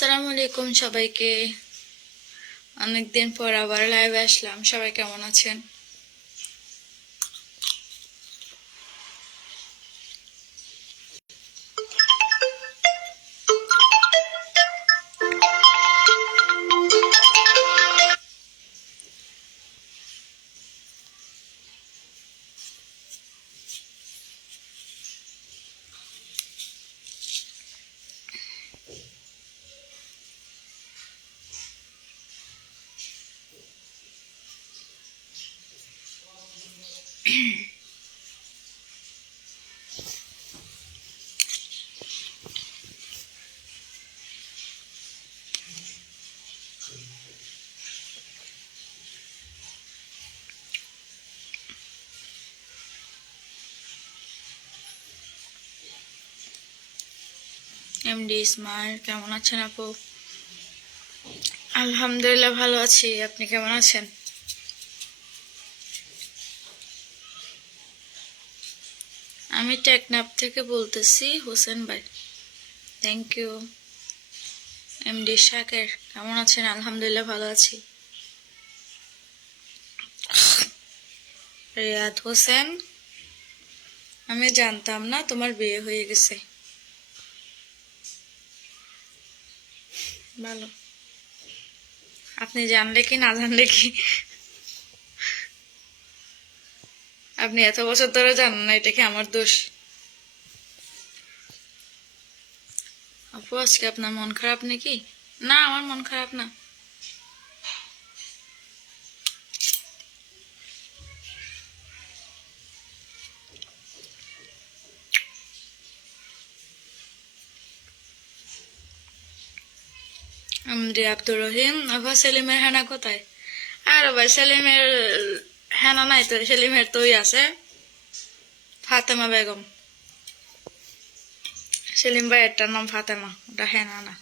আসসালামু আলাইকুম সবাইকে। অনেকদিন পর আবার লাইভে আসলাম। সবাই কেমন আছেন? এমডি ইসমাইল কেমন আছেন আপু? আলহামদুলিল্লাহ ভালো আছি। আপনি কেমন আছেন? আমি টেকনাফ থেকে বলতেছি, হোসেন ভাই। Thank you. এমডি শাকের কেমন আছেন? আলহামদুলিল্লাহ ভালো আছি। রিয়াদ হোসেন, আমি জানতাম না তোমার বিয়ে হয়ে গেছে। ভালো। আপনি জানলে কি না জানলে কি? আপনি এত বছর ধরে জানেন না, এটা কি আমার দোষ? আপু আজকে আপনার মন খারাপ নাকি? না, আমার মন খারাপ না। আমরি আব্দুর রহিম। আবার সেলিমের হেনা কোথায়? আর ভাই সেলিমের হেনা নাই তো, সেলিমের তোই আছে ফাতেমা বেগম। সেলিম ভাইয়েরটার নাম ফাতেমা, ওটা হেনা না।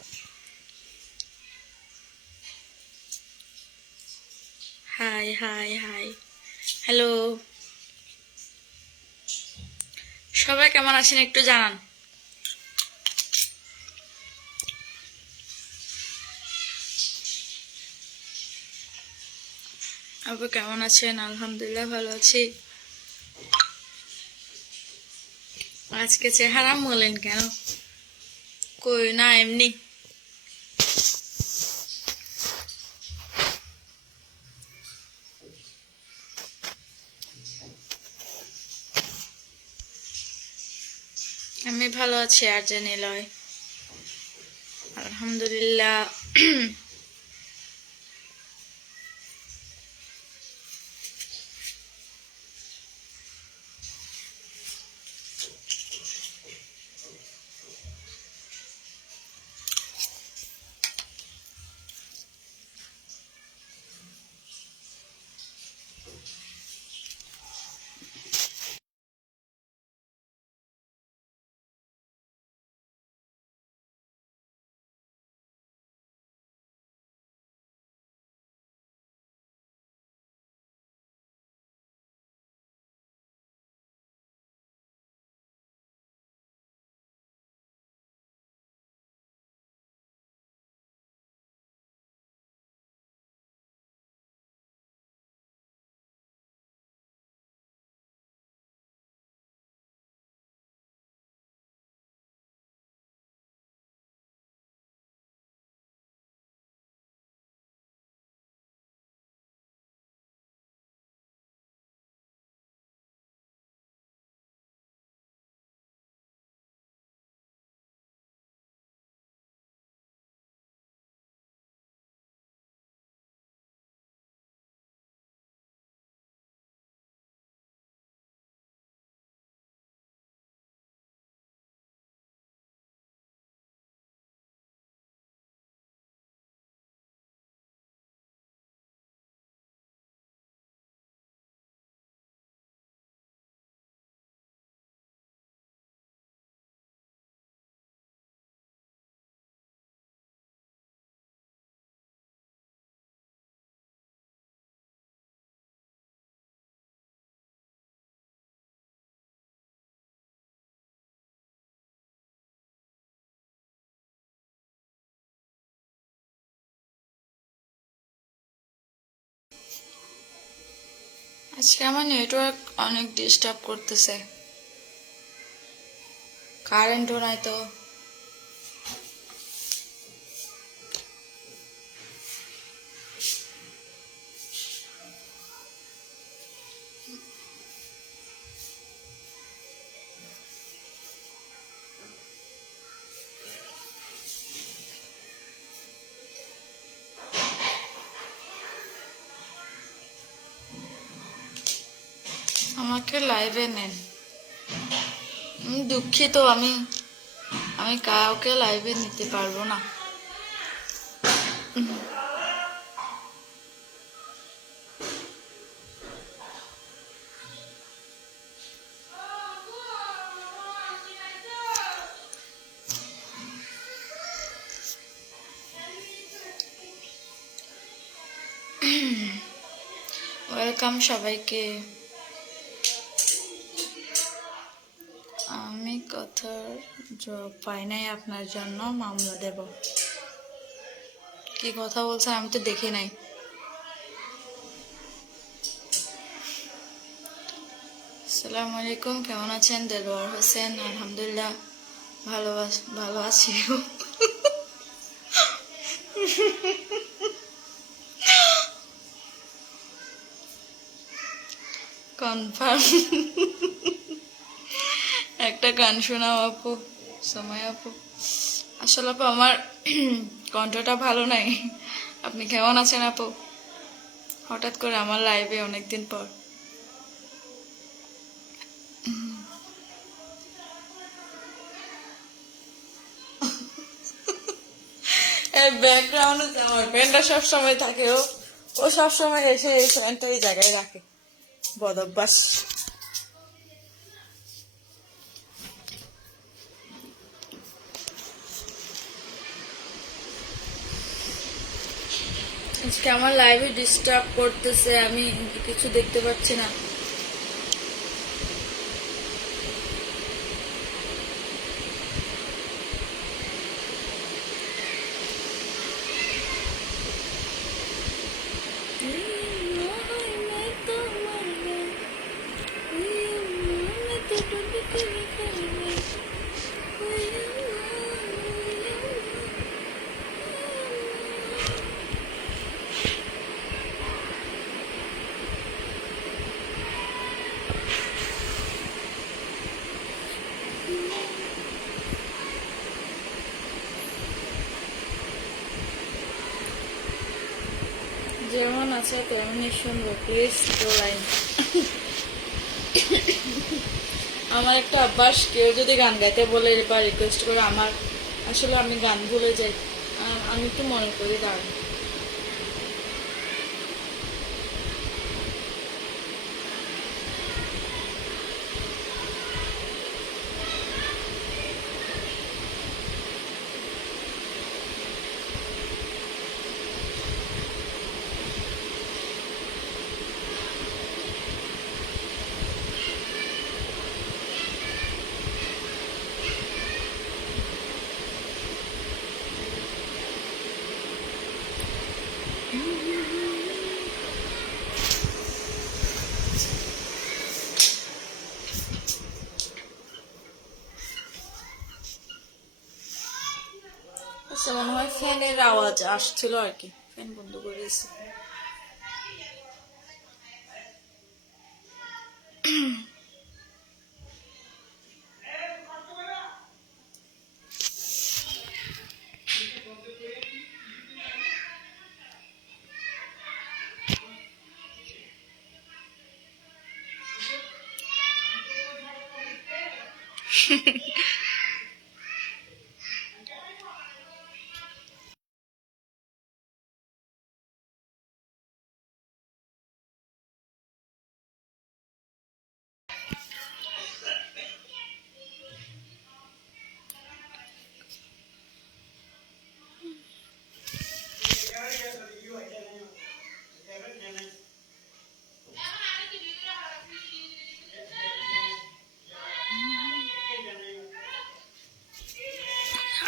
High high high, hello. সবাই কেমন আছেন একটু জানান। আপু কেমন আছেন? আলহামদুলিল্লাহ ভালো আছি। আজকে চেহারা মলেন কেন? কই না, এমনি। আমি ভালো আছি আর জানি লয়, আলহামদুলিল্লাহ। আজকে আমার নেটওয়ার্ক অনেক ডিস্টার্ব করতেছে, কারেন্টও নাই তো। আমাকে লাইভে নেন। দুঃখিত, আমি আমি কাউকে লাইভে নিতে পারবো না। ওয়েলকাম সবাইকে। আমি কথার জবাব পাই নাই, আপনার জন্য মামলা দেব। কি কথা বলছেন? আমি তো দেখি নাই। আসসালামু আলাইকুম, কেমন আছেন? দেলোয়ার হোসেন, আলহামদুলিল্লাহ ভালো আছি। কনফার্ম। একটা গান শোনাও আপু, সময় আপু। আসলে আপু আমার কণ্ঠটা ভালো নাই। আপনি কেমন আছেন আপু? হঠাৎ করে আমার লাইভে অনেকদিন পর। এর ব্যাকগ্রাউন্ডে আমার ফ্যানটা সবসময় থাকে, ও সবসময় এসে এই ফ্যানটা এই জায়গায় রাখে। বদ অভ্যাস। আজকে আমার লাইভে ডিস্টার্ব করতেছে, আমি কিছু দেখতে পাচ্ছি না। যেমন আছে তেমনই শুনবো, প্লিজ ডো লাইন। আমার একটা অভ্যাস, কেউ যদি গান গাইতে বলে বা রিকোয়েস্ট করে, আমার আসলে আমি গান ভুলে যাই। আমি একটু মনে করি দাঁড়ান। আচ্ছা, মনে হয় ফ্যানের আওয়াজ আসছিল আর কি, ফ্যান বন্ধ করে দিয়েছি।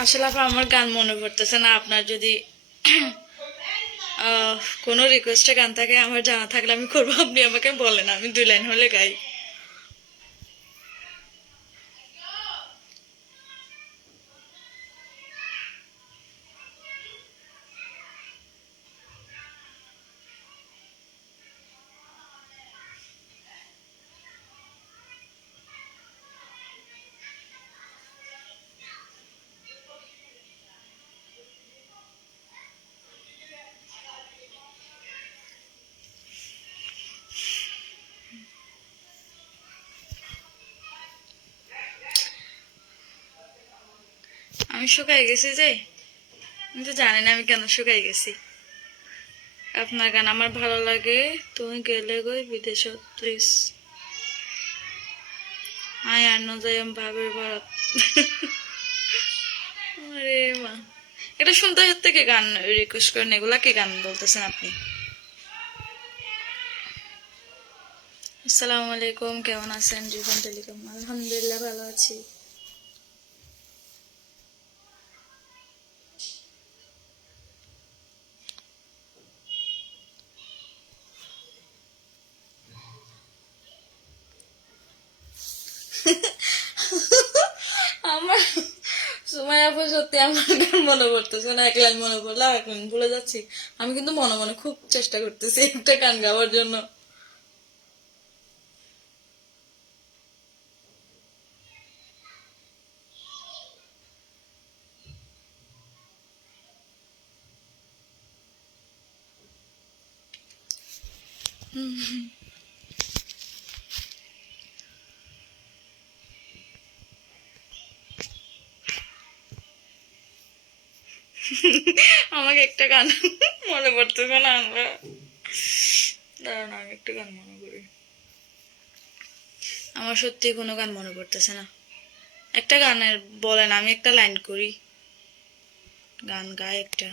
আসলে আমার গান মনে পড়তেছে না, আপনার যদি কোনো রিকোয়েস্টে গান থাকে আমার জানা থাকলে আমি করবো, আপনি আমাকে বলেন, আমি 2 লাইন হলে গাই। আমি শুকাই গেছি যে, আমি তো জানি না আমি কেন শুকাই গেছি। আপনার গান আমার ভালো লাগে, তুমি গেলে গো বিদেশ প্লিজ, আই আর নো যাই ভাবের ভারত। আরে মা, এটা শুনতে থেকে গান রিকোয়েস্ট করেন, এগুলা কি গান বলতেছেন আপনি? আসসালামু আলাইকুম, কেমন আছেন? রিফান টেলিকম, আলহামদুলিল্লাহ ভালো আছি। আমার সময় আপু সত্যি আমার গান মনে পড়তেছে না, এক লাইন মনে পড়লো, এক লাইন ভুলে যাচ্ছি। আমি কিন্তু মনে মনে খুব চেষ্টা করতেছি একটা গান গাওয়ার জন্য। আমাকে একটা গান মনে পড়তেছে না, আমরা দাঁড়ান আমি একটা গান মনে করি। আমার সত্যি কোনো গান মনে পড়তেছে না, একটা গানের বলেন, আমি একটা লাইন করি, গান গাই একটা।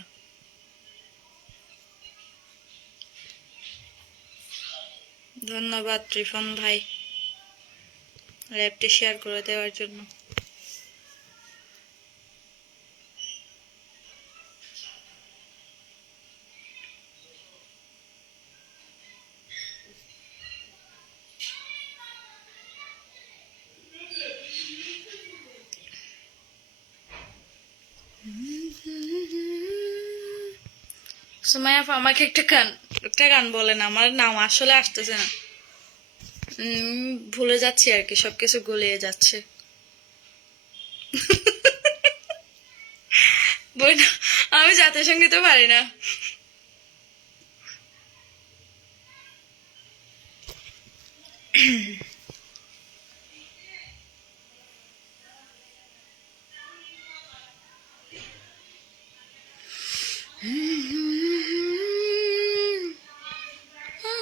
ধন্যবাদ রিফন ভাই ল্যাবটি শেয়ার করে দেওয়ার জন্য। সুমাইয়া আপা, আমাকে একটা গান বলেন, আমার নাম আসলে আসতেছে না, ভুলে যাচ্ছি আর কি, সবকিছু গলিয়ে যাচ্ছে। বই না, আমি জাতীয় সঙ্গীত পারি না।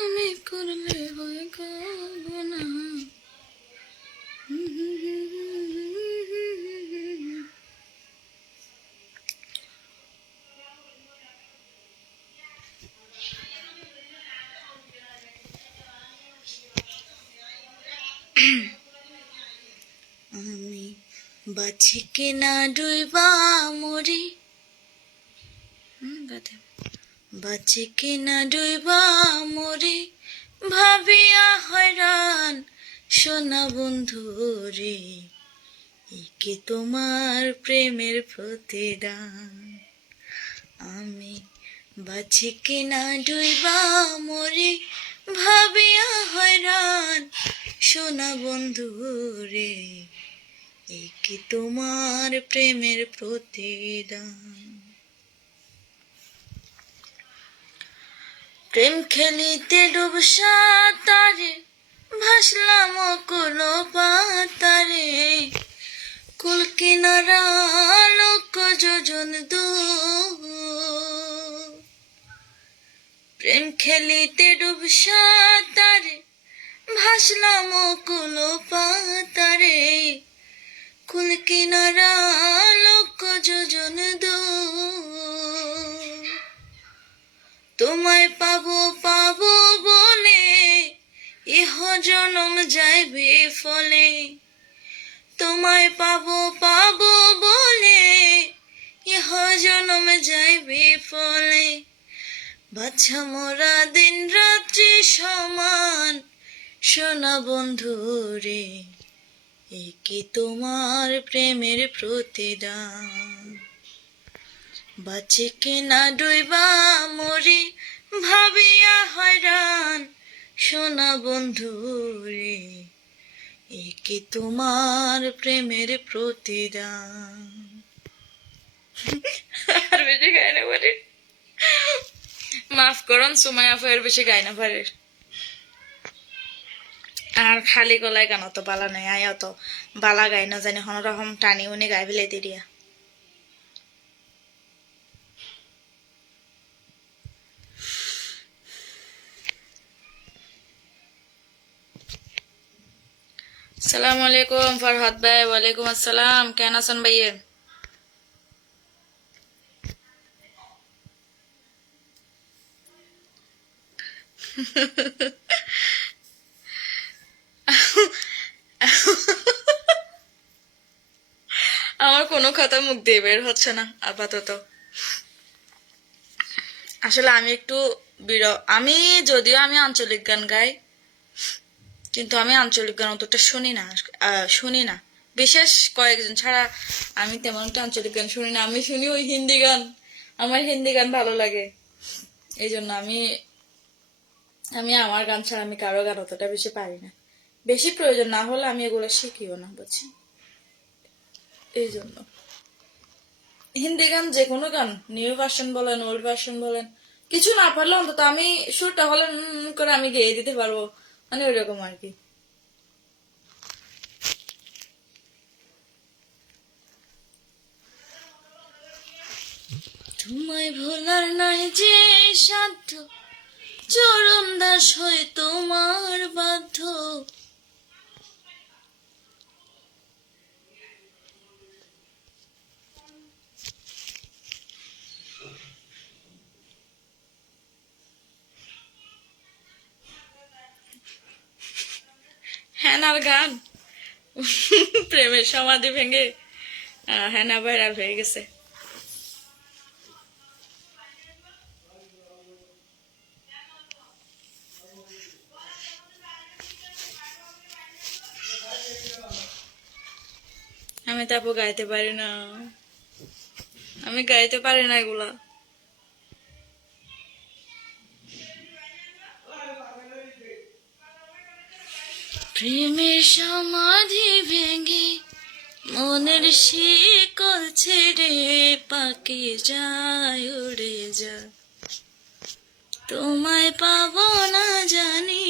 আমি করলে হয় গো না। আমি বাঁচি কিনা ডুইবা মরি, বাঁচি কিনা ডুইবা মরি, ভাবিয়া হয়রান সোনা বন্ধু রে, কি তোমার প্রেমের প্রতিদান। আমি বাঁচি কিনা ডুইবা মরি, ভাবিয়া হয়রান সোনা বন্ধু রে, কি তোমার প্রেমের প্রতিদান। প্রেম খেলিতে ডুব সাঁতারে, ভাসলাম কুল পাতারে, কুল কিনারা লোক যোজন দূর। প্রেম খেলিতে ডুব সাঁতারে, ভাসলাম কুল পাতারে, কুল কিনারা লোক যোজন দূর। তোমায় পাবো পাবো বলে ইহ জনম যাইবে ফলে, তোমায় পাবো পাবো বলে ইহ জনম যাইবে ফলে, বাছা মোরা দিন রাত্রি সমান সোনা বন্ধু রে, এ কি তোমার প্রেমের প্রতিদান। বাঁচে কিনা ডুইবা মরি ভাবিয়া হয়রান সোনা বন্ধু রে, এ কি তোমার প্রেমের প্রতিদান। আর বেশি গাই না পারে, মাফ করুন সুমাইয়া আপু, এর বেশি গাই না পারে। আর খালি গলায় গান অত বালা নাই, আয় অত বালা গাই না জানি কোনো রকম টানি উনি গাই ফেলে দিয়া। আসসালামু আলাইকুম ফরহাদ ভাই। ওয়ালাইকুম আসসালাম, কেন আছেন ভাইয়ে? আমার কোনো কথা মুখ দিয়ে বের হচ্ছে না আপাতত। আসলে আমি একটু আমি যদিও আমি আঞ্চলিক গান গাই, কিন্তু আমি আঞ্চলিক গান অতটা শুনি না বিশেষ কয়েকজন ছাড়া। আমি তেমন একটা আঞ্চলিক গান শুনি না, আমি শুনি ওই হিন্দি গান। আমার হিন্দি গান ভালো লাগে, এই জন্য আমি আমি আমার গান ছাড়া আমি কারো গান অতটা বেশি পারি না। বেশি প্রয়োজন না হলে আমি এগুলো শিখিও না, বুঝছেন? এই জন্য হিন্দি গান যে কোনো গান, নিউ ভার্সন বলেন ওল্ড ভার্সন বলেন, কিছু না পারলে অন্তত আমি সুরটা হলে করে আমি গেয়ে দিতে পারবো, মানে ওইরকম আর কি। তোমায় ভোলার নাই যে সাধ্য, চরণ দাস হয় তোমার বাধ্য। হ্যানার গান প্রেমের সমাধি ভেঙে হ্যানা ভাইরাল হয়ে গেছে। আমি তারপর গাইতে পারি না, আমি গাইতে পারি না এগুলা। প্রেমের সমাধি ভেঙে মনের শিকল ছেড়ে পাকে যায় উড়ে যা, তোমায় পাবো না জানি।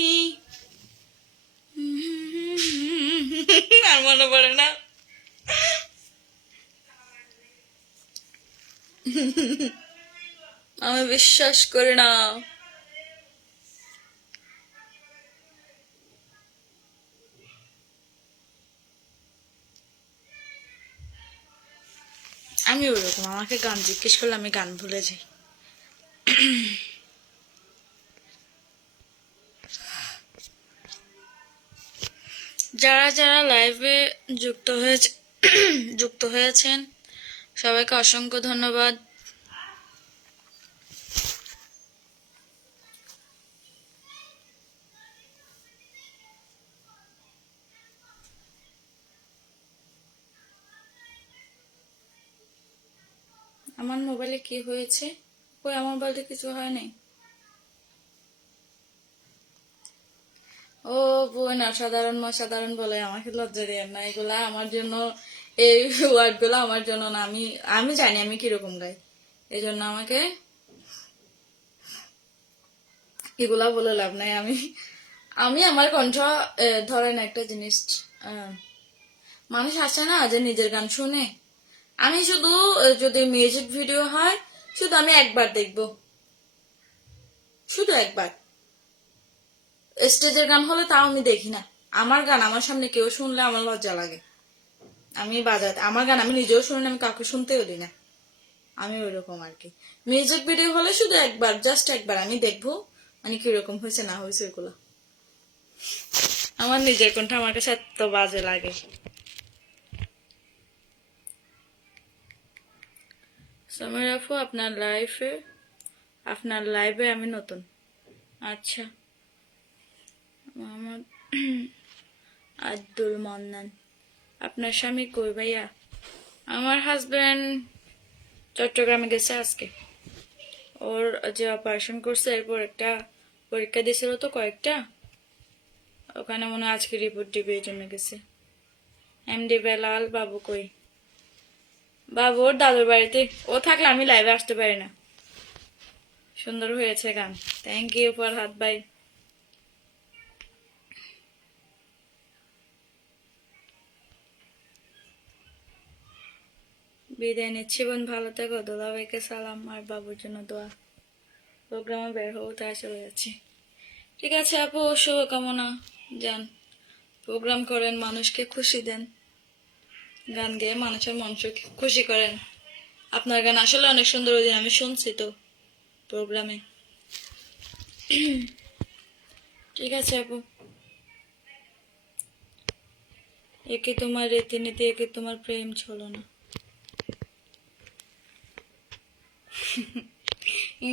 আর মনে পড়ে না। আমি বিশ্বাস করি না। আমি ওরকম, আমাকে গান জিজ্ঞেস করলে আমি গান ভুলে যাই। যারা যারা লাইভে যুক্ত হয়েছেন সবাইকে অসংখ্য ধন্যবাদ। আমার মোবাইলে কি হয়েছে? কই, আমার মোবাইলে কিছু হয় নাই। ও বোন, অসাধারণ বলে আমাকে লজ্জা দেন না, এগুলা আমার জন্য, এই ওয়ার্ড গুলো আমার জন্য না। আমি জানি আমি কিরকম গাই, এই জন্য আমাকে এগুলা বলে লাভ নাই। আমি আমার কণ্ঠ, ধরেন একটা জিনিস, মানুষ আসে না যে নিজের গান শুনে। আমি শুধু যদি মিউজিক ভিডিও হয় শুধু আমি একবার দেখব, শুধু একবার। স্টেজের গান হলে তাও আমি দেখি না। আমার গান আমার সামনে কেউ শুনলে আমার লজ্জা লাগে। আমি বাজাতে আমার গান আমি নিজেও শুনি না, আমি কাউকে শুনতেও দিই না। আমি ওইরকম আর কি। মিউজিক ভিডিও হলে শুধু একবার, জাস্ট একবার আমি দেখবো মানে কিরকম হয়েছে না হয়েছে ওইগুলো। আমার নিজের কণ্ঠ আমার কাছে এত বাজে লাগে। সামির আপু, আপনার লাইফে আপনার লাইভে আমি নতুন। আচ্ছা, মোহাম্মদ আব্দুল মান্নান। আপনার স্বামী কই ভাইয়া? আমার হাজবেন্ড চট্টগ্রামে গেছে আজকে। ওর যে অপারেশন করছে এরপর একটা পরীক্ষা দিয়েছিল তো কয়েকটা, ওখানে মনে হয় আজকে রিপোর্ট দিবে, এই জন্য গেছে। এমডি বেলাল বাবু কই? বাবু ওর দাদুর বাড়িতে, ও থাকলে আমি লাইভে আসতে পারি না। সুন্দর হয়েছে গান, থ্যাংক ইউ ফরহাদ ভাই। বিদায় নিচ্ছি বোন, ভালো থেকো। দোলা ভাইকে সালাম আর বাবুর জন্য দোয়া। প্রোগ্রামে বের হবো, তাই চলে যাচ্ছি। ঠিক আছে আপু, শুভকামনা। যান, প্রোগ্রাম করেন, মানুষকে খুশি দেন, গান গেয়ে মানুষের মনকে খুশি করেন। আপনার গান আসলে অনেক সুন্দর, ওই দিন আমি শুনছি তো প্রোগ্রামে। ঠিক আছে আপু, একে তোমার রীতিনীতি, একে তোমার প্রেম ছলনা।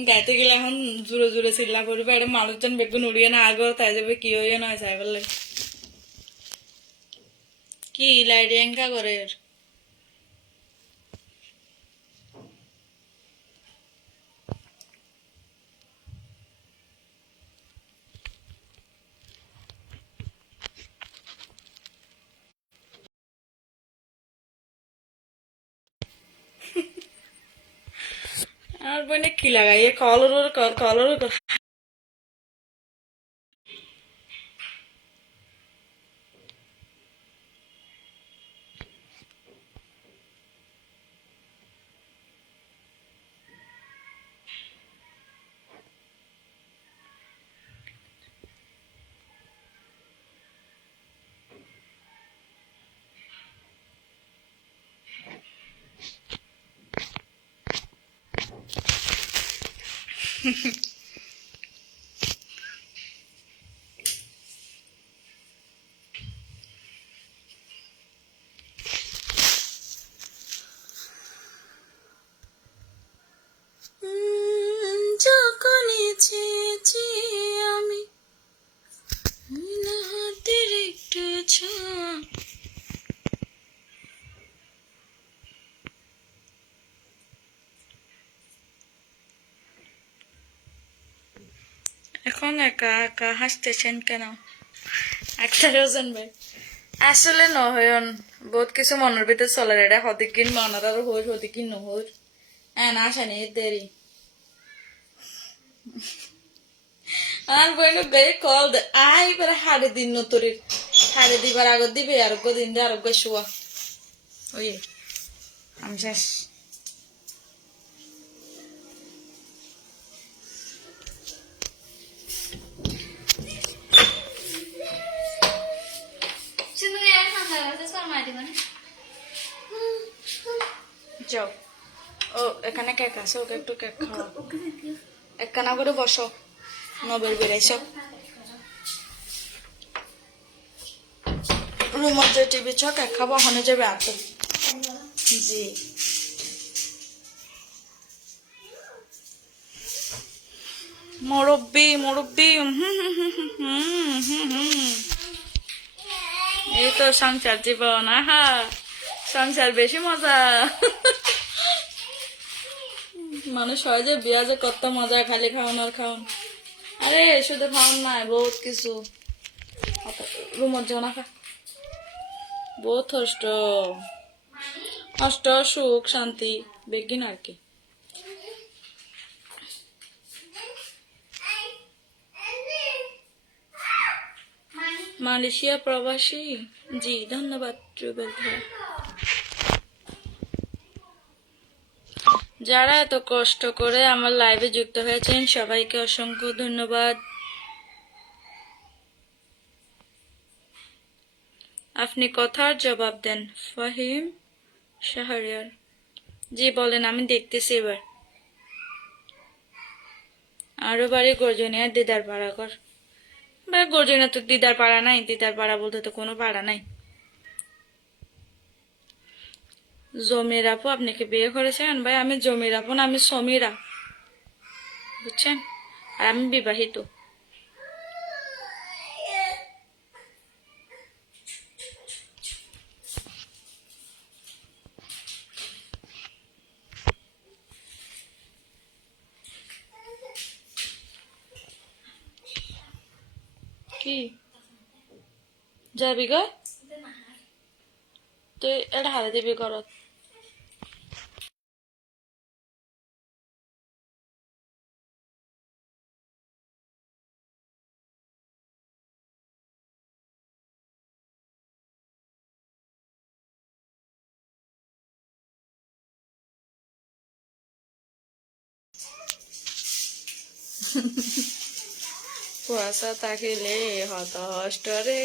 গাইতে গেলে এখন জোরে জোরে চিল্লা করবে, এটা মানুষজন বেগুন উড়িয়ে না আগো, তাই যাবে কি হইয়া নয় চাই বললে কি লাইডিয়াঙ্কা করে। আর বোনে কি লাগাই কলর কর কলর কর। যখনই চেয়েছি আমি হাতের একটু ছোঁয়া। এখন একা একা হাসতেছেন কেন? একটা রোজন ভাই আসলে নহয়ন বহুত কিছু মনের ভিতরে চলে, এটা হদিকিন মনের আর হই হদিকিন নহর এন আসেনি দেরি। আর বইন গে কল দে আই পরে হাড়ে দিন নতরের হাড়ে দিবার আগত দিবে আরোগ্য দিন দে আরোগ্য শোয়া। ওই আমি শেষ। যাও, ও এখানে কেক আছে, ওকে একটু কেক খাওয়া। একখানা করে বসো, নবের বেড়াইছ রুমত যে টিভি ছ কেক খাবো, ওখানে যাবে আত। জি মুরব্বি মুরব্বি, এই তো সংসার জীবন, আহা সংসার বেশি মজা। মানুষ হয় যে বিয়া যে কত মজা, খালি খাওয়ান আর খাওয়ান। আরে শুধু খাওয়ান নাই, বহুত কিছু। রুমত যাও না খা, বহুত কষ্ট, কষ্ট সুখ শান্তি বেগিন আর কি। মালয়েশিয়া প্রবাসী, জি ধন্যবাদ ট্রুবেল ভাই। যারা এত কষ্ট করে আমার লাইভে যুক্ত হয়েছেন সবাইকে অসংখ্য ধন্যবাদ। আপনি কথার জবাব দেন ফাহিম শাহরিয়ার। জি বলেন, আমি দেখতেছি এবার। আরো বাড়ি গর্জনিয়া দিদার পাড়া কর ভাই, গর্জনিয়া তো দিদার পাড়া নাই, দিদার পাড়া বলতে তো কোনো পাড়া নাই। জমির আপু আপনি কি বিয়ে করেছেন? ভাই আমি জমির আপু না, আমি সমীরা। বুঝছেন? আর আমি বিবাহিত। কি যাবি গো? তুই এটা হাতে দিবি ঘরত। কুয়াশা থাকিলে হতাষ্ট রে।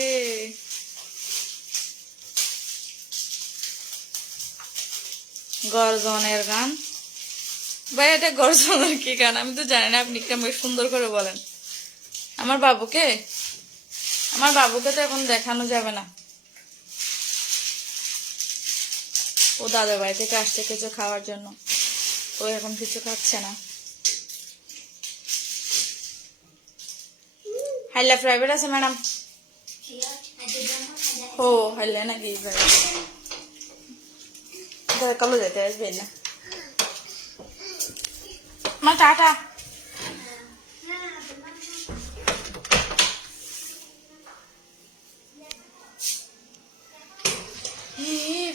গর্জনের গান? ভাই এটা গর্জনের কি গান আমি তো জানি না, আপনি কেমন সুন্দর করে বলেন। আমার বাবুকে তো এখন দেখানো যাবে না। ও দাদার বাড়ি থেকে আসছে কিছু খাওয়ার জন্য, ও এখন কিছু খাচ্ছে না। হাইলা প্রাইভেট আছে ম্যাডাম? हो हल्ले ना की कल जाते हैं बेला माँ टाटा।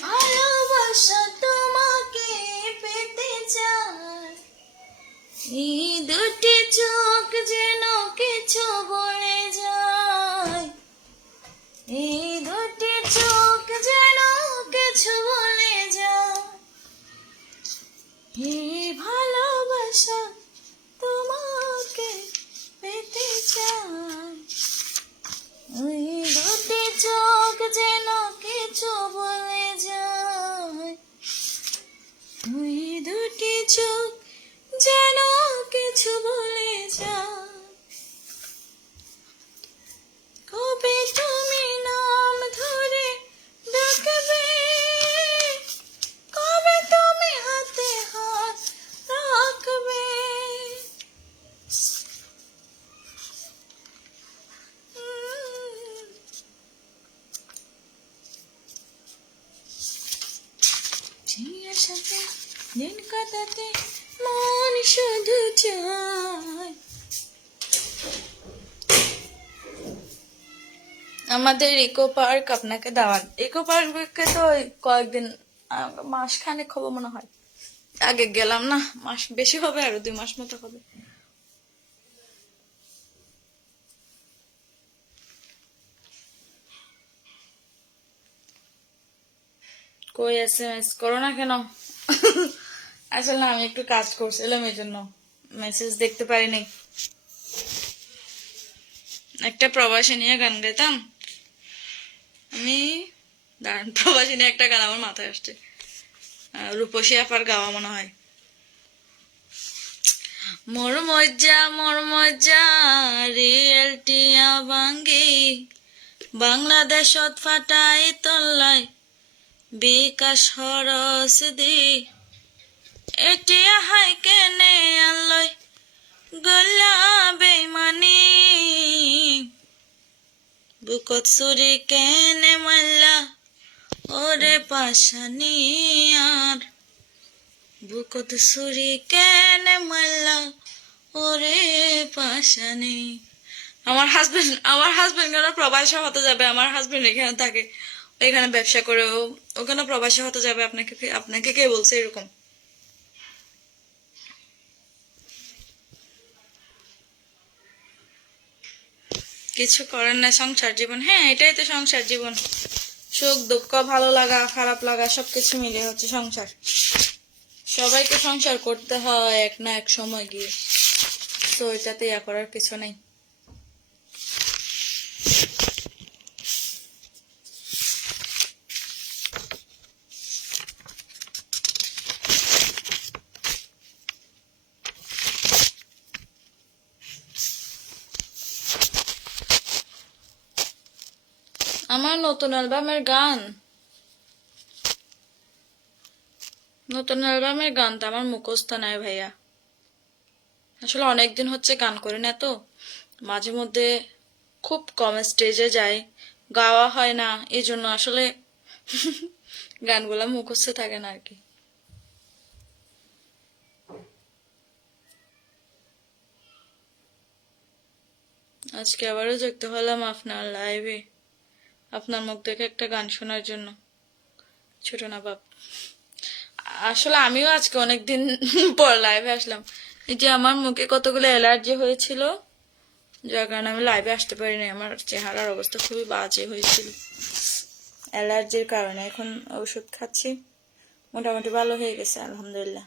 ভালোবাসা তোমাকে পেতে চাই, এই দুটি চোখ যেন কিছু বলে যায়, এই দুটি চোখ যেন কিছু বলে যায়, এই ভালোবাসা তোমাকে পেতে চাই, এই দুটি চোখ যেন কিছু বলে যায়, ওই দুটি চোখ যেন কিছু বলে যায়। কবে তুমি নাম ধরে ডাকবে, কবে তুমি হাতে হাত রাখবে, ঝিয়ের সাথে দিন কাটাতে মন শুধু চায়। আমাদের ইকো পার্ক আপনাকে দাওয়াত। ইকো পার্কে তো কয়েকদিন মাস খানেক হবে মনে হয়, আগে গেলাম না, মাস বেশি হবে, আরো 2 মাস মতো হবে। কই SMS করো না কেন? আসলে না আমি একটু কাজ করছিলাম এই জন্য মেসেজ দেখতে পারিনি। একটা প্রবাসী নিয়ে গান গাইতাম আমি, দাঁড়ান, প্রবাসী নিয়ে একটা গান আমার মাথায় আসছে, রূপসী আপার গাওয়া মনে হয়। মোর মজ্জা রিয়েলটিয়া বাঙ্গি বাংলাদেশত ফাটাই তল্লাই বিকাশ হরস দি এতিয়া হাই কেনে আনলয় গলা বেমানি বুকত চুরি কেনে মাল্লা ওরে পাশানি আর বুকত চুরি কেনে মাল্লা ওরে পাশানি। আমার হাজবেন্ড কেন প্রবাসী হতে যাবে? আমার হাজবেন্ড এখানে থাকে, এখানে ব্যবসা করে, ওখানে প্রবাসী হতে যাবে? আপনাকে কে বলছে এরকম? কিছু করার না, সংসার জীবন। হ্যাঁ এটাই তো সংসার জীবন, সুখ দুঃখ ভালো লাগা খারাপ লাগা সবকিছু মিলে হচ্ছে সংসার। সবাইকে সংসার করতে হয় এক না এক সময় গিয়ে, তো এটাতে ইয়া করার কিছু নেই। আমার নতুন অ্যালবামের গান তো আমার মুখস্থ নাই ভাইয়া, আসলে অনেকদিন হচ্ছে গান করি না তো, মাঝে মধ্যে খুব কম স্টেজে যাই, গাওয়া হয় না, এই জন্য আসলে গানগুলা মুখস্থ থাকে না আর কি। আজকে আবারও যুক্ত হলাম আপনার লাইভে, আপনার মুখ দেখে একটা গান শোনার জন্য। ছোট না বাপ, আসলে আমিও আজকে অনেকদিন পর লাইভে আসলাম। এই যে আমার মুখে কতগুলো অ্যালার্জি হয়েছিল, যার কারণে আমি লাইভে আসতে পারিনি। আমার চেহারার অবস্থা খুবই বাজে হয়েছিল অ্যালার্জির কারণে। এখন ওষুধ খাচ্ছি, মোটামুটি ভালো হয়ে গেছে আলহামদুলিল্লাহ।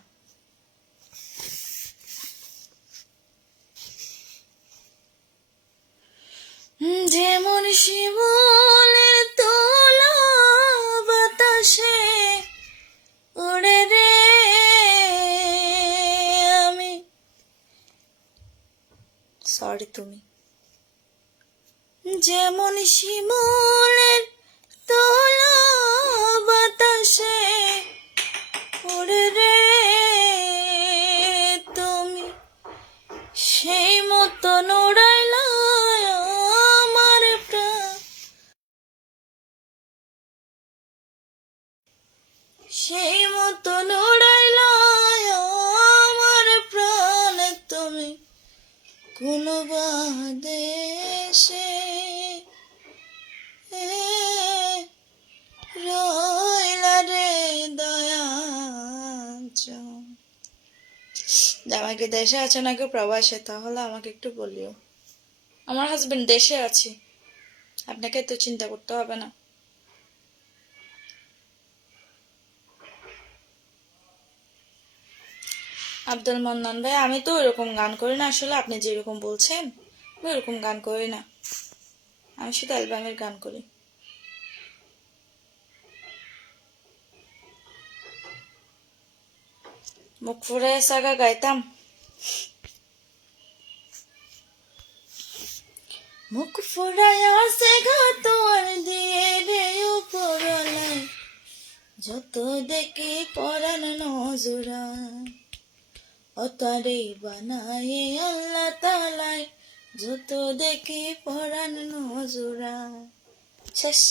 যেমন শিমুলের তোলা বাতাসে উড়ে রে আমি, সরি তুমি, যেমন শিমুলের তোলা বাতাসে উড়ে রে তুমি, সেই মতো নোড়াইলা আমার প্রাণ, সেই মতো নোড়াইলা আমার প্রাণ তুমি, কোন বাদেশে রইলা রে দয়া। জামাইকে দেশে আছে নাকি প্রবাসে, তাহলে আমাকে একটু বলিও। আমার হাজবেন্ড দেশে আছে, আপনাকে তো চিন্তা করতে হবে না। আব্দুল মান্নান ভাই, আমি তো এরকম গান করি না আসলে, আপনি যেরকম বলছেন আমি এরকম গান করি না, আমি শুধু অ্যালবামের গান করি। মুখ ফুরায় সাগা গাইতাম, মুখ ফুরায় সাগা তোর দিয়ে রে উপরলায়, যত দেখি পরাণ নজরা, অতারে বানায়ে আল্লাহ তালায়, যত দেখি পরাণ নজরা। শেষ।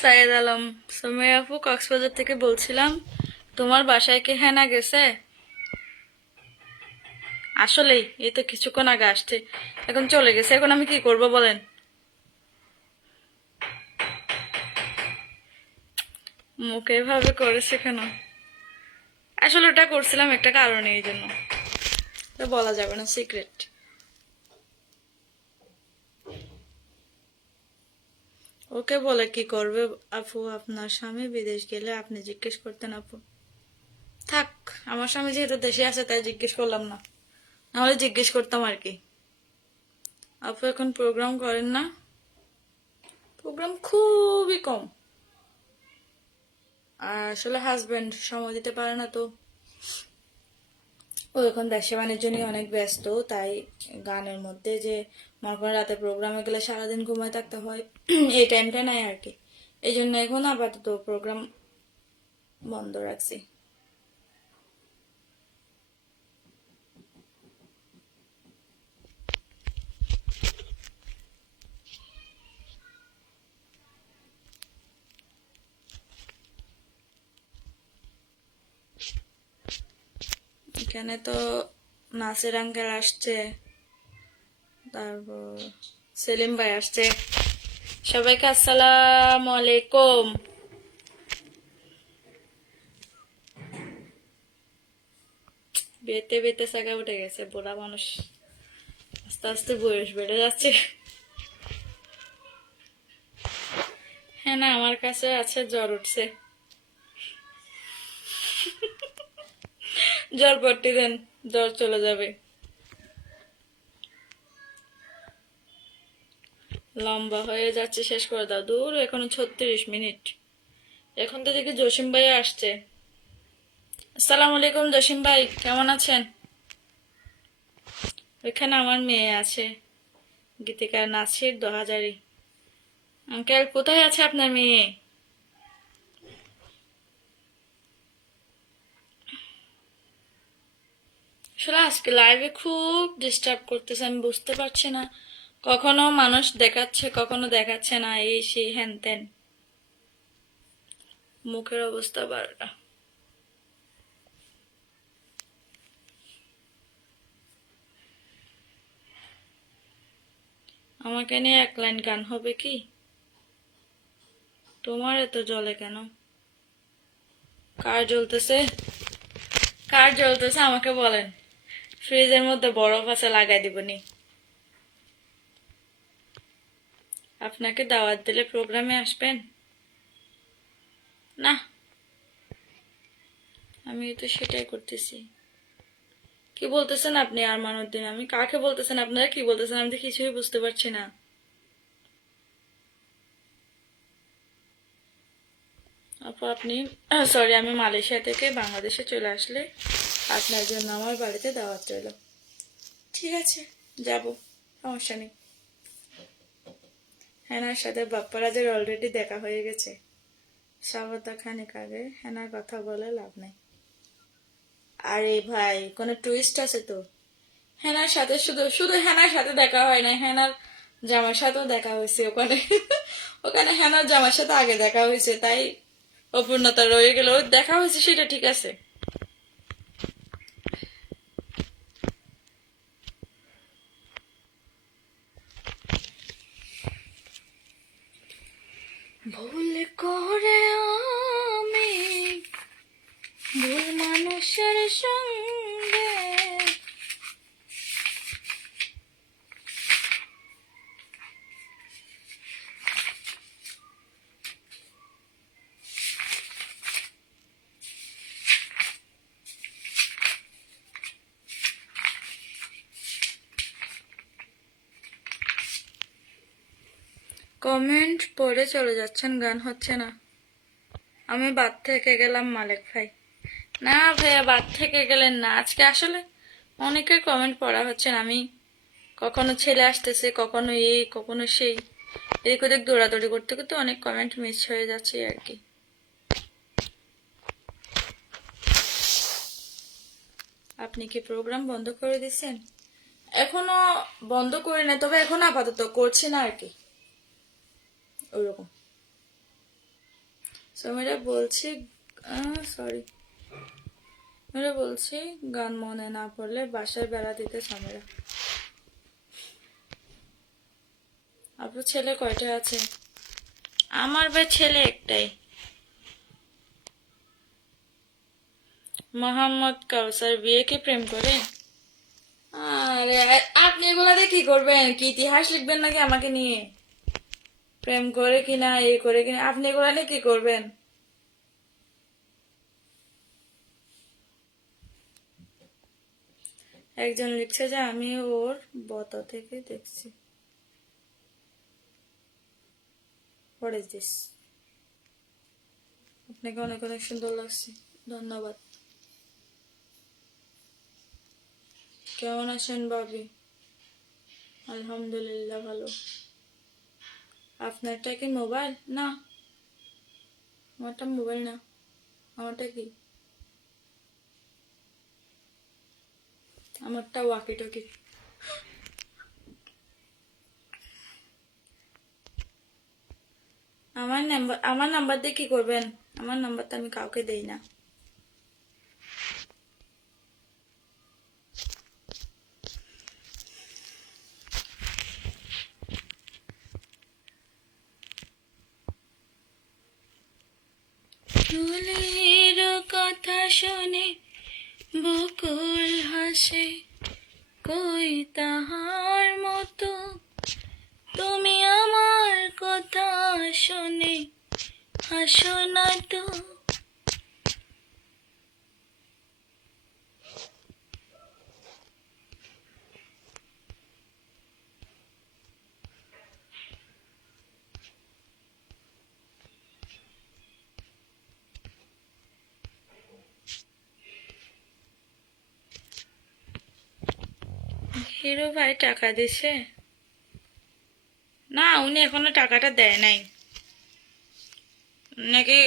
সাইদ আলম, সোমাইয়া আপু কক্সবাজার থেকে বলছিলাম, তোমার বাসায় কি হেনা গেছে? আসলেই এই তো কিছুক্ষণ আগে আসছে, এখন চলে গেছে, এখন আমি কি করব বলেন? মুখে ভাবে করেছে কেন? আসলে ওটা করছিলাম একটা কারণে, এই জন্য তো বলা যাবে না, সিক্রেট। ওকে বলে কি করবে আপু, আপনার স্বামী বিদেশ গেলে আপনি জিজ্ঞেস করতেন আপু। থাক, আমার স্বামী যেহেতু দেশে আছে তাই জিজ্ঞেস করলাম না, নাহলে জিজ্ঞেস করতাম আর কি। আপু এখন প্রোগ্রাম করেন না? প্রোগ্রাম খুবই কম, আর আসলে হাজবেন্ড সময় দিতে পারে না, তো ও এখন ব্যবসা বাণিজ্য নিয়ে অনেক ব্যস্ত, তাই গানের মধ্যে যে মনে করেন রাতে প্রোগ্রামে গেলে সারাদিন ঘুমায় থাকতে হয়, এই টাইমটা নাই আর কি। এই জন্য এখন আপাতত প্রোগ্রাম বন্ধ রাখছি। এখানে তো নাসির আঙ্কেল আসছে, তারপর সেলিম ভাই আসছে। সবাইকে আসসালামু আলাইকুম। বেতে বেতে সাগা উঠে গেছে, বুড়া মানুষ, আস্তে আস্তে বয়স বেড়ে যাচ্ছে। হ্যাঁ না, আমার কাছে আছে, জ্বর উঠছে। জ্বর পট্টি দেন, জ্বর চলে যাবে। লম্বা হয়ে যাচ্ছে, শেষ করে দাও। দূর, এখনো 36 মিনিট। এখন তো দেখি জসিম ভাই আসছে। আসসালামু আলাইকুম জসিম ভাই, কেমন আছেন? ওইখানে আমার মেয়ে আছে, গীতিকার নাসির দোহাজারি। আঙ্কেল, কোথায় আছে আপনার মেয়ে? আসলে আজকে লাইভে খুব ডিস্টার্ব করতেছে, আমি বুঝতে পারছি না। কখনো মানুষ দেখাচ্ছে, কখনো দেখাচ্ছে না, এই সেই হ্যান ত্যান। মুখের অবস্থা বারোটা। আমাকে নিয়ে এক লাইন গান হবে কি? তোমার এত জ্বলে কেন? কার জ্বলতেছে? কার জ্বলতেছে আমাকে বলেন। ফ্রিজের মধ্যে বরফ আছে, লাগাই দিবনি। আপনাকে দাওয়াত দিলে প্রোগ্রামে আসবেন না? আমি তো সেটাই করতেছি। কি বলতেছেন আপনি আরমানুদ্দিন? আমি কাকে বলতেছেন? আপনারা কি বলতেছেন? আমি তো কিছুই বুঝতে পারছি না। আপু আপনি, সরি, আমি মালয়েশিয়া থেকে বাংলাদেশে চলে আসলে আপনার জন্য আমার বাড়িতে দাওয়াত রইল। ঠিক আছে, যাব, সমস্যা নেই। হেনার সাথে বাপ্পারাজের অলরেডি দেখা হয়ে গেছে সপ্তাহ খানেক আগে। হেনার কথা বলে লাভ নেই। আরে ভাই, কোনো টুইস্ট আছে তো? হেনার সাথে শুধু শুধু হেনার সাথে দেখা হয় না, হেনার জামার সাথেও দেখা হয়েছে ওখানে। ওখানে হেনার জামার সাথে আগে দেখা হয়েছে, তাই অপূর্ণতা রয়ে গেল। দেখা হয়েছে সেটা ঠিক আছে। ভুল করে আমি ভুল মানুষের সঙ্গে কমেন্ট পড়ে চলে যাচ্ছেন, গান হচ্ছে না। আমি বাদ থেকে গেলাম মালিক ভাই। না ভাইয়া, বাদ থেকে গেলেন না। আজকে আসলে অনেকের কমেন্ট পড়া হচ্ছে না। আমি কখনো ছেলে আসতেছে, কখনো এই, কখনো সেই, এদিক ওদিক দৌড়াদৌড়ি করতে করতে অনেক কমেন্ট মিস হয়ে যাচ্ছে আর কি। আপনি কি প্রোগ্রাম বন্ধ করে দিচ্ছেন? এখনো বন্ধ করি না, তবে এখন আপাতত করছি না আর কি, ওইরকম। মেয়েরা বলছি, সরি, মেয়েরা বলছি গান মনে না পড়লে বাসায় বেড়া দিতে সামেরা। আপনার ছেলে কয়টা আছে? আমার ভাই ছেলে একটাই, মোহাম্মদ কাউসার। বিয়ে কি প্রেম করে? আরে আপনি এগুলাতে কি করবেন? কি ইতিহাস লিখবেন নাকি আমাকে নিয়ে? প্রেম করে কিনা, এ করে কিনা, আপনি এগুলা নিয়ে কি করবেন? একজন লিখছে যে আমি ওর বতা থেকে দেখছি। What is this? আপনাকে অনেক অনেক সুন্দর লাগছে, ধন্যবাদ। কেমন আছেন ভাবি? আলহামদুলিল্লাহ ভালো। আপনারটা কি মোবাইল? না, আমারটা মোবাইল না। আমারটা কি? আমারটা ওয়াকি টকি। আমার নাম্বার দিয়ে কি করবেন? আমার নাম্বারটা আমি কাউকে দেই না। ফুলের কথা শুনে বকুল হাসে, কই তাহার মতো তুমি আমার কথা শুনে হাসো না তো। হিরো ভাই টাকা দিছে? না, উনি এখনো টাকাটা দেয় নাই। নাকি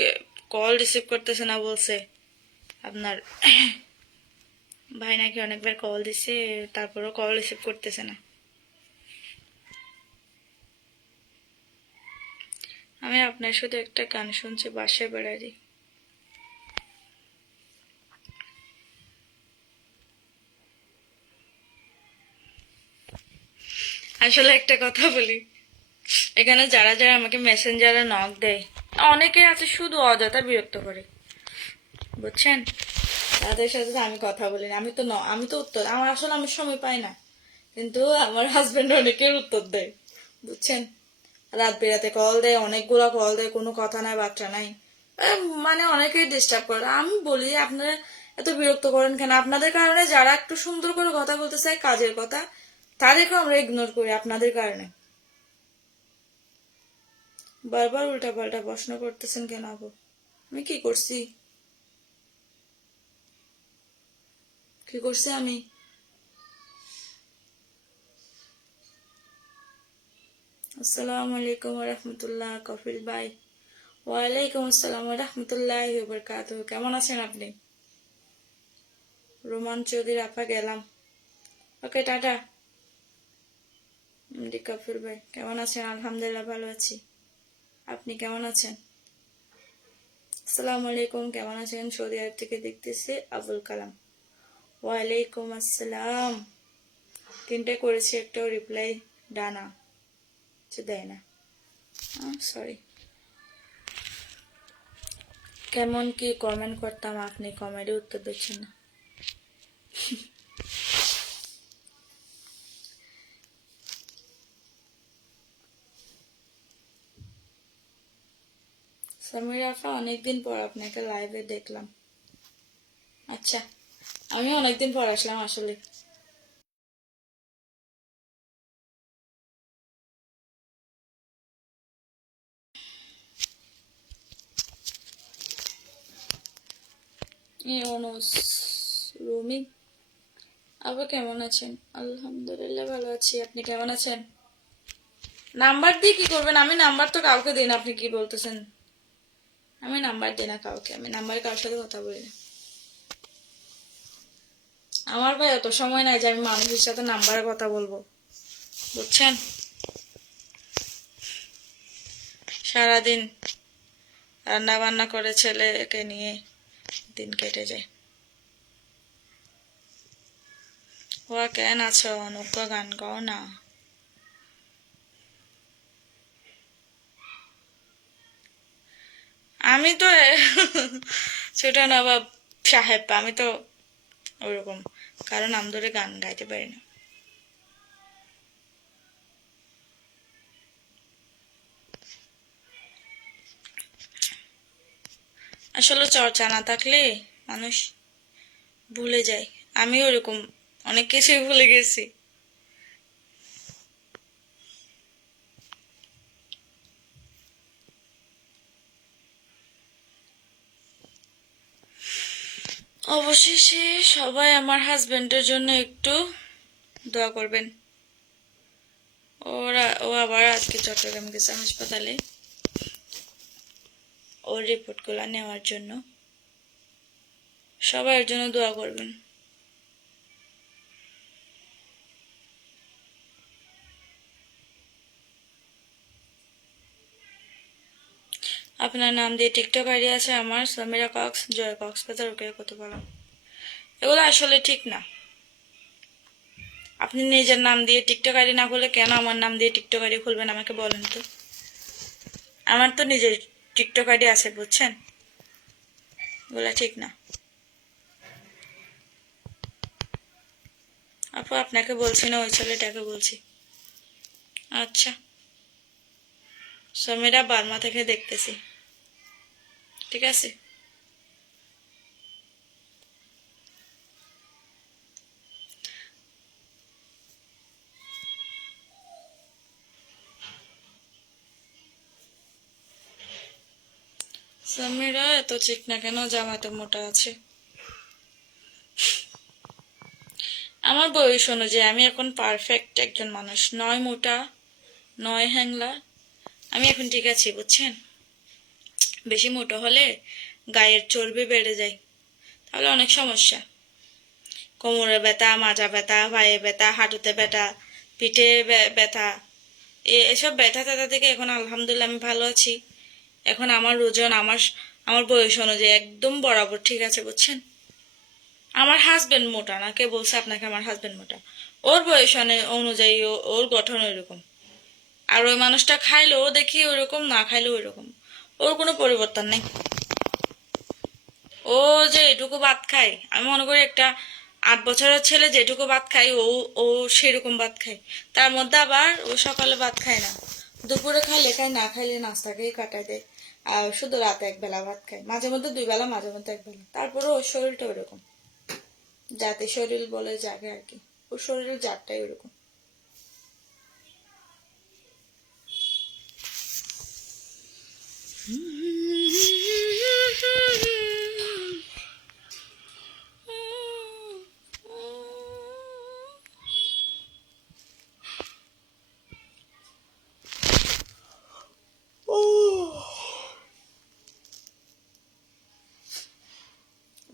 কল রিসিভ করতেছে না বলছে। আপনার ভাই নাকি অনেকবার কল দিছে, তারপরও কল রিসিভ করতেছে না। আমি আপনার শুধু একটা গান শুনছি, বাসায় বেড়ারি। আসলে একটা কথা বলি, এখানে যারা যারা আমাকে মেসেঞ্জারে নক দেয়, অনেকে আছে শুধু অযথা বিরক্ত করে, বুঝছেন? তাদের সাথে তো আমি কথা বলি না। আমি তো উত্তর, আমার আসলে আমি সময় পাই না, কিন্তু আমার হাজবেন্ড অনেকের উত্তর দেয়, বুঝছেন? রাত বেরাতে কল দেয়, অনেকগুলো কল দেয়, কোনো কথা নাই বার্তা নাই। মানে অনেকেই ডিস্টার্ব করে। আমি বলি আপনারা এত বিরক্ত করেন কেন? আপনাদের কারণে যারা একটু সুন্দর করে কথা বলতে চায় কাজের কথা, তাদেরকেও আমরা ইগনোর করি আপনাদের কারণে। বারবার উল্টা পাল্টা প্রশ্ন করতেছেন কেন আপু? আমি কি করছি? কি করছি আমি? আসসালামু আলাইকুম রহমতুল্লাহ কফিল ভাই। ওয়ালাইকুম আসসালাম রহমতুল্লাহ বরকাতুহু। কেমন আছেন আপনি? রোমান চৌধুরী আপা গেলাম। ওকে, টাটা। কফিল ভাই কেমন আছেন? আলহামদুলিল্লাহ ভালো আছি। আপনি কেমন আছেন? আসসালামু আলাইকুম, কেমন আছেন? সৌদি আরব থেকে দেখতেছি, আবুল কালাম। ওয়ালাইকুম আসসালাম। তিনটে করেছি, একটাও রিপ্লাই ডানা দেয় না। সরি। কেমন কি কমেন্ট করতাম, আপনি কমেডি উত্তর দিচ্ছেন না। সামির আফা, অনেকদিন পর আপনাকে লাইভে দেখলাম। আচ্ছা, আমি অনেকদিন পর আসলাম আসলে। ইউনুস রুমি আপা কেমন আছেন? আলহামদুলিল্লাহ ভালো আছি। আপনি কেমন আছেন? নাম্বার দিয়ে কি করবেন? আমি নাম্বার তো কাউকে দিই না। আপনি কি বলতেছেন? আমি নাম্বার দিই না কাউকে, আমি নাম্বারে কারোর সাথে কথা বলি না। আমার ভাই এত সময় নাই যে আমি মানুষের সাথে নাম্বারে কথা বলবো, বুঝছেন? সারাদিন রান্না বান্না করে ছেলেকে নিয়ে দিন কেটে যায়। ওয়া কেন আছো? অনুজ্ঞ গান গাও না। আমি তো ছোট নবাব সাহেব, আমি তো ওরকম কারণ নাম ধরে গান গাইতে পারি না। আসলে চর্চা না থাকলে মানুষ ভুলে যায়। আমি ওরকম অনেক কিছুই ভুলে গেছি। অবশেষে সবাই আমার হাজবেন্ডের জন্য একটু দোয়া করবেন। ও আবার আজকে চট্টগ্রাম গেছে হাসপাতালে ওর রিপোর্টগুলো নেওয়ার জন্য। সবাই এর জন্য দোয়া করবেন। আপনার নাম দিয়ে টিকটক আইডি আছে আমার, সামিরা কক্স, জয় কক্সবাজার, ওকে কত বলো। এগুলো আসলে ঠিক না। আপনি নিজের নাম দিয়ে টিকটক আইডি না খুলে কেন আমার নাম দিয়ে টিকটক আইডি খুলবেন আমাকে বলেন তো। আমার তো নিজের টিকটক আইডি আছে, বুঝছেন? এগুলো ঠিক না। আপু আপনাকে বলছি না, ওই ছেলেটাকে বলছি। আচ্ছা, সামিরা বার্মা থেকে দেখতেছি, ঠিক আছে। সামিরা এত ঠিক না কেন, জামাতে মোটা আছে। আমার বয়স অনুযায়ী আমি এখন পারফেক্ট একজন মানুষ, নয় মোটা নয় হ্যাংলা। আমি এখন ঠিক আছি, বুঝছেন? বেশি মোটা হলে গায়ের চর্বি বেড়ে যায়, তাহলে অনেক সমস্যা। কোমরে ব্যথা, মাজা ব্যথা, পায়ে ব্যথা, হাঁটুতে ব্যথা, পিঠে ব্যথা, এসব ব্যথা ট্যাথা থেকে এখন আলহামদুলিল্লাহ আমি ভালো আছি। এখন আমার ওজন আমার বয়স অনুযায়ী একদম বরাবর ঠিক আছে, বুঝছেন? আমার হাজবেন্ড মোটা না, কে বলছে আপনাকে আমার হাজবেন্ড মোটা? ওর বয়স অনুযায়ী ওর গঠন ওইরকম। আর ওই মানুষটা খাইলেও দেখি ওইরকম, না খাইলেও ওইরকম। ওর কোনো পরিবর্তন নেই। ও যে এটুকু ভাত খায়, আমি মনে করি একটা 8 বছরের ছেলে যেটুকু ভাত খায় ও ও সেরকম ভাত খায়। তার মধ্যে আবার ও সকালে ভাত খায় না, দুপুরে খাইলে খায়, না খাইলে নাস্তাকেই কাটায় দেয়। আর শুধু রাতে একবেলা ভাত খায়, মাঝে মধ্যে 2 বেলা, মাঝে মধ্যে একবেলা। তারপরে ওর শরীরটা ওইরকম, জাতি শরীর বলে জাগে আর কি। ওর শরীরের জাতটাই ওরকম।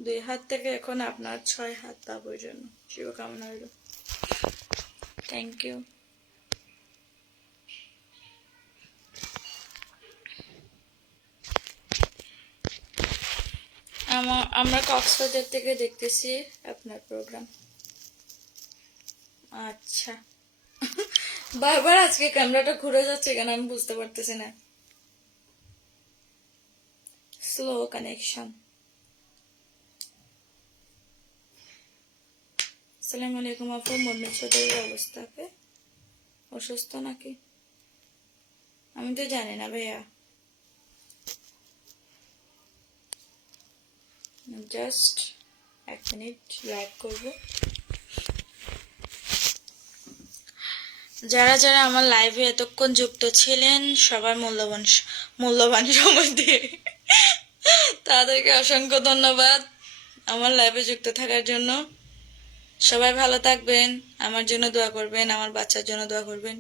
দুই হাত থেকে এখন আপনার 6 হাত পাবো, জন্য শুভকামনা রইল। Thank you. আমরা কক্সবাজার থেকে দেখতেছি আপনার প্রোগ্রাম। আচ্ছা, বারবার আজকে ক্যামেরাটা ঘুরে যাচ্ছে কেন আমি বুঝতে পারতেছি না। Slow connection. আসসালামু আলাইকুম আপু, মন্দির চৌধুরীর অবস্থাকে অসুস্থ নাকি? আমি তো জানি না ভাইয়া, জাস্ট 1 মিনিট লাইভ করব। যারা যারা আমার লাইভে এতক্ষণ যুক্ত ছিলেন সবার মূল্যবান মূল্যবান সময় দিয়ে তাদেরকে অসংখ্য ধন্যবাদ আমার লাইভে যুক্ত থাকার জন্য। সবাই ভালো থাকবেন, আমার জন্য দোয়া করবেন, আমার বাচ্চার জন্য দোয়া করবেন,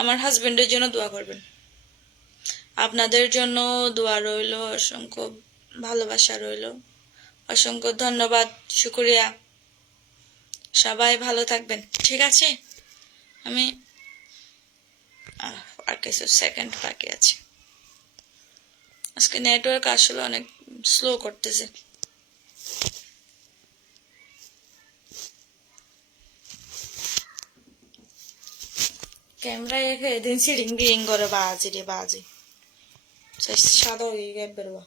আমার হাজবেন্ডের জন্য দোয়া করবেন। আপনাদের জন্য দোয়া রইল, অসংখ্য ভালোবাসা রইল, অসংখ্য ধন্যবাদ, শুকরিয়া। সবাই ভালো থাকবেন, ঠিক আছে? আমি আর কিছু সেকেন্ড বাকি আছে। আজকে নেটওয়ার্ক আসলে অনেক স্লো করতেছে। ক্যামেরা রেখে এদিন সিডিং বিং করে বাজি রে বাজি সাদা হয়ে গিয়ে বেরোবা।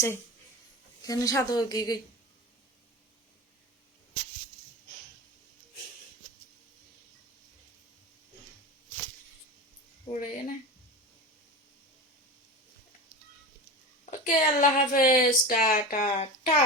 সেই কেন সাদা হয়ে গিয়ে পড়ে না। ওকে, আল্লাহ হাফেজ, টাটা টা।